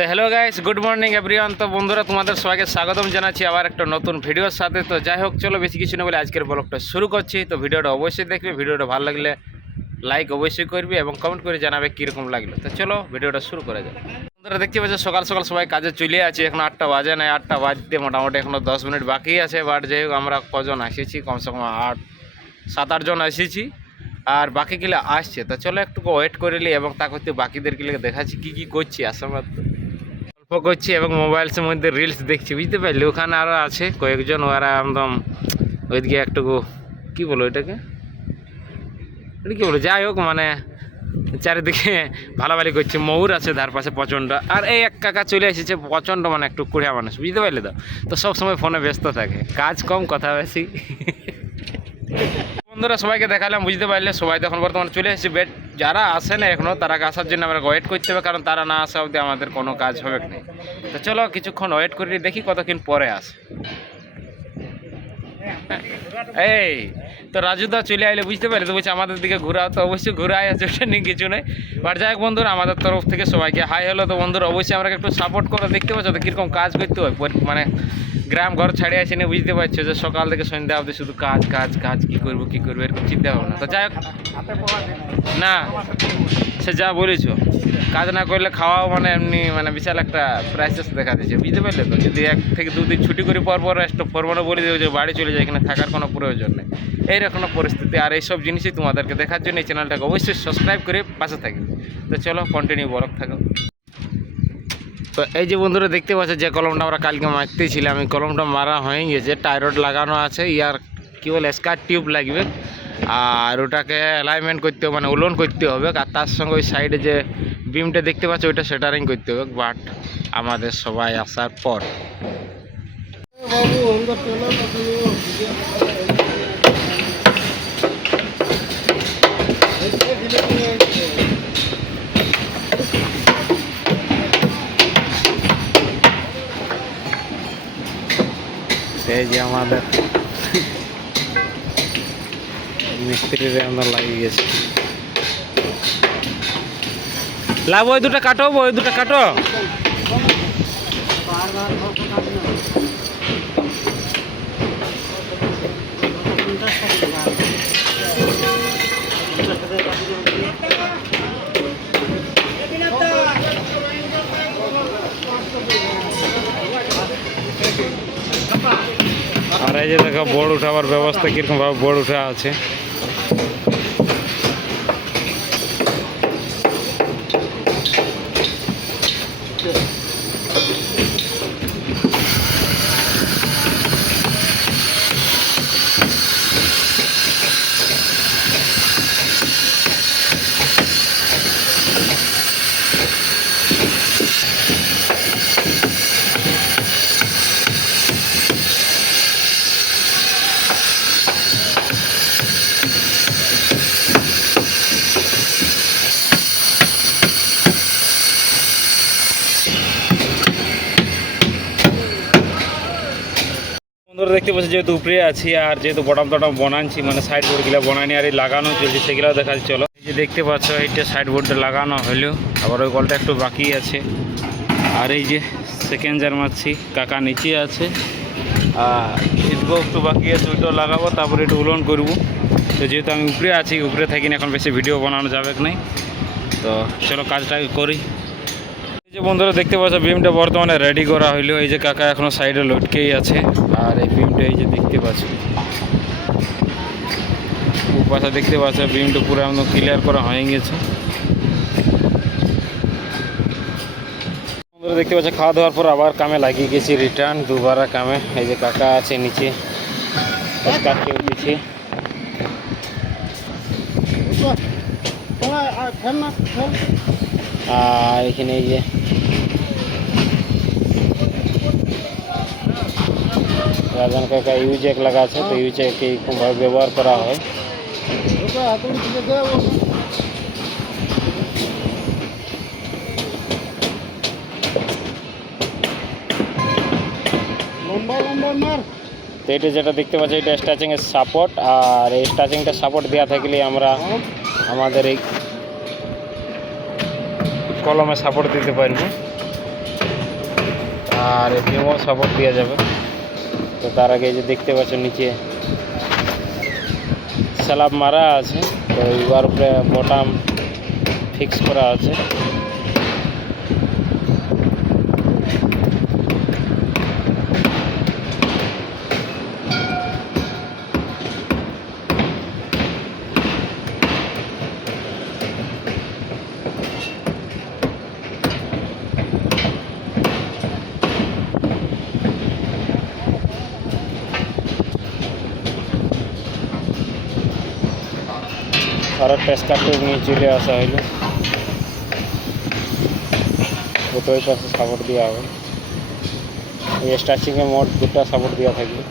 তো hello guys, good morning everyone. তো বন্ধুরা, তোমাদের সবাইকে স্বাগতম জানাচ্ছি আবার একটা নতুন ভিডিওর সাথে। তো যাই হোক, চলো বেশি কিছু না বলে আজকের ব্লগটা শুরু করছি। তো ভিডিওটা অবশ্যই দেখবে, ভিডিওটা ভালো লাগলে লাইক অবশ্যই করবে এবং কমেন্ট করে জানাবে কীরকম লাগলো। তো চলো ভিডিওটা শুরু করা যায়। বন্ধুরা, দেখতে পাচ্ছ সকাল সকাল সবাই কাজে চলে আছে। এখন 8টা বাজে নাই, 8টা বাজতে মোটামুটি এখনও 10 মিনিট বাকি আছে। বাট যাই হোক, আমরা কজন এসেছি, কমসে কম 7-8 জন এসেছি, আর বাকিগুলো আসছে। তো চলো একটু ওয়েট করে নিই এবং তা করতে বাকিদেরকে দেখাচ্ছি কী করছি। আসামার গল্প করছি এবং মোবাইলসের মধ্যে রিলস দেখছি, বুঝতে পারলি। ওখানে আরও আছে কয়েকজন, ওরা একদম ওইদিকে একটু কী বলো এটাকে, এটা কী বলো, যাই হোক মানে চারিদিকে ভালোভালি করছে। ময়ূর আছে ধার পাশে প্রচণ্ড, আর এই এক কাকা চলে এসেছে প্রচণ্ড, মানে একটু কুড়িয়া মানুষ, বুঝতে পারলি। তো সবসময় ফোনে ব্যস্ত থাকে, কাজ কম কথা বেশি। বন্ধুরা, সবাইকে দেখালাম, বুঝতে পারলে। সবাই তো এখন বর্তমানে চলে এসেছে। বেড যারা আসে না এখনও, তারা আসার জন্য আমরা ওয়েট করতে হবে, কারণ তারা না আসা অবধি আমাদের কোনো কাজ হবে না। তো চলো কিছুক্ষণ ওয়েট করি, দেখি কতক্ষণ পরে আসে। এই তো রাজুদা চলে আইলে, বুঝতে পারলে। তো বলছি আমাদের দিকে ঘোরাও, তো অবশ্যই ঘুরাই আছে, ওটা নিয়ে কিছু নেই। বাট যাই হোক বন্ধুরা, আমাদের তরফ থেকে সবাইকে হাই হলো। তো বন্ধুরা, অবশ্যই আমরা একটু সাপোর্ট করে, দেখতে পাচ্ছ তো কীরকম কাজ করতে হয়। মানে গ্রাম ঘর ছাড়িয়ে আসেনি, বুঝতে পারছো যে সকাল থেকে সন্ধ্যা অবধি শুধু কাজ কাজ কাজ, কী করবো এরকম চিন্তা ভাবনা। তো যাই হোক, না সে যা বলেছো, কাজ না করলে খাওয়াও মানে এমনি মানে বিশাল একটা প্রাইসেস দেখা দিচ্ছে, বুঝতে পারলে। তো যদি 1 থেকে 2 দিন ছুটি করি পর একটা ফরমানও বলে দেবো যে বাড়ি চলে যায়, এখানে থাকার কোনো প্রয়োজন নেই, এইরকম পরিস্থিতি। আর এইসব জিনিসই তোমাদেরকে দেখার জন্য এই চ্যানেলটাকে অবশ্যই সাবস্ক্রাইব করে পাশে থাকবে। তো চলো কন্টিনিউ ব্লগ থাকো। তো এই যে বন্ধুরা দেখতে পাচ্ছ, যে কলমটা আমরা কালকে মারতেছিলাম, এই কলমটা মারা হয়ে গেছে। টাইরড লাগানো আছে, ইয়ার কী বলে স্কার টিউব লাগবে, আর ওটাকে অ্যালাইনমেন্ট করতে হবে, মানে উলন করতে হবে। আর তার সঙ্গে ওই সাইডে যে বিমটা দেখতে পাচ্ছ, ওইটা সেটারিং করতে হবে। বাট আমাদের সবাই আসার পর এই যে আমাদের মিস্ত্রিরে আমরা লাগিয়ে গেছি। লাভ, ওই দুটো কাটো, ওই দুটো কাটো। আর এই যে দেখো বোর্ড উঠাবার ব্যবস্থা কিরকম ভাবে বোর্ড উঠা আছে। বন্ধুরা দেখতে পাচ্ছি, যেহেতু উপরে আছি আর যেহেতু বটম টটম বানাচ্ছি, মানে সাইড বোর্ডগুলো বানানি আর লাগানো চলছে, সেগুলো দেখা যাচ্ছে। চলো, এই যে দেখতে পাচ্ছ, এইটা সাইড বোর্ডটা লাগানো হলো, আবার ওই কলটা একটু বাকি আছে। আর এই যে সেকেন্ড জার মারছি, কাকা নিচে আছে, আর এদিকেও একটু বাকি আছে, ওইটাও লাগাবো, তারপরে একটু উলন করবো। তো যেহেতু আমি উপরে আছি, উপরে থাকি না, এখন বেশি ভিডিও বানানো যাবে নাই। তো চলো কাজটাকে করি। এই যে বন্ধুরা দেখতে পাচ্ছ, বিমটা বর্তমানে রেডি করা হইলো। এই যে কাকা এখনো সাইডে লটকেই আছে, আর এই বিমটা এই যে দেখতে পাচ্ছ, পাশে দেখতে পাচ্ছ বিমটা পুরো একদম ক্লিয়ার করা হয়ে গেছে। বন্ধুরা দেখতে পাচ্ছ, খাওয়া দাওয়ার পর আবার কামে লাগিয়ে গেছি, রিটার্ন দুবারা কামে। এই যে কাকা আছে নিচে, কাটকে উঠেছি। আর এখানে এই যে রাজন কাকা ইউজেক লাগা আছে, তো ইউজেক এইরকমভাবে ব্যবহার করা হয়। তো এটা যেটা দেখতে পাচ্ছি, এটা স্ট্যাচিংয়ের সাপোর্ট, আর এই স্ট্যাচিংটা সাপোর্ট দেওয়া থাকলে আমরা আমাদের এই কলমে সাপোর্ট দিতে পারবো। আর এটিএমও সাপোর্ট দেওয়া যাবে। তো তার আগে যে দেখতে পাচ্ছ নিচে স্ল্যাব মারা আছে, তো এবার উপরে বটাম ফিক্স করা আছে। আর টেস্টার টিউব নিয়ে চলে আসা হইলো, দুটো ওই পাশে সাপোর্ট দেওয়া হবে। এই স্টাচিংয়ে মোট দুটো সাপোর্ট দেওয়া থাকবে।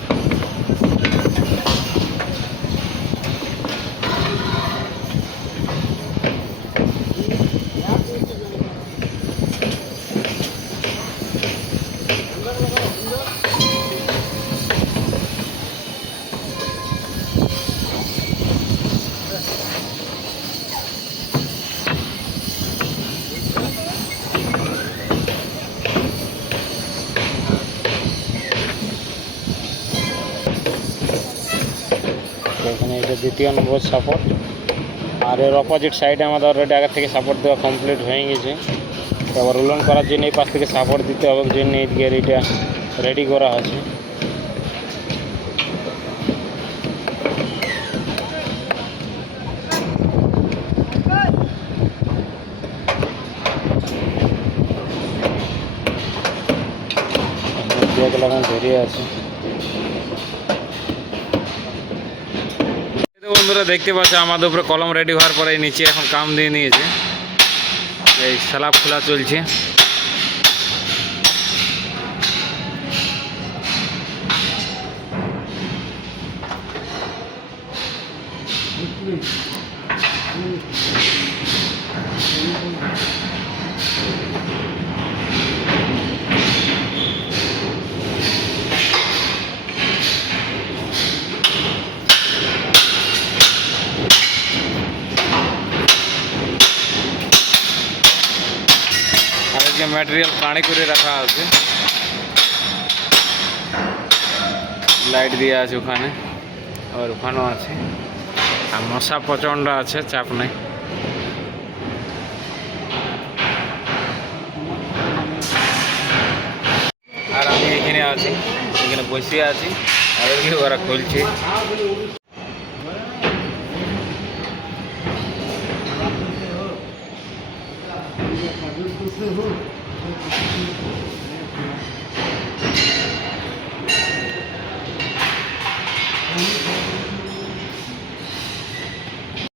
এখানে এটা দ্বিতীয় নম্বর সাপোর্ট। আর এর অপোজিট সাইডে আমাদের অলরেডি আগে থেকে সাপোর্ট দেওয়া কমপ্লিট হয়ে গেছে। এবার উলন করার জন্য এই পাশ থেকে সাপোর্ট দিতে হবে, জন্য এদিকে এটা রেডি করা আছে। লাগানো ধরে আছে। বন্ধুরা দেখতে পাচ্ছ আমাদের উপরে কলম রেডি হওয়ার পরে নিচে এখন কাম দিয়ে নিয়েছে, এই স্ল্যাব খোলা চলছে। ম্যাটেরিয়াল কাঁড়ি করে রাখা আছে, লাইট দিয়ে আছে ওখানে, আর ওখানেও আছে। আর মশা প্রচণ্ড আছে, চাপ নাই। আর আমি এখানে আছি, এখানে বসে আছি, আর ওরা খুলছে।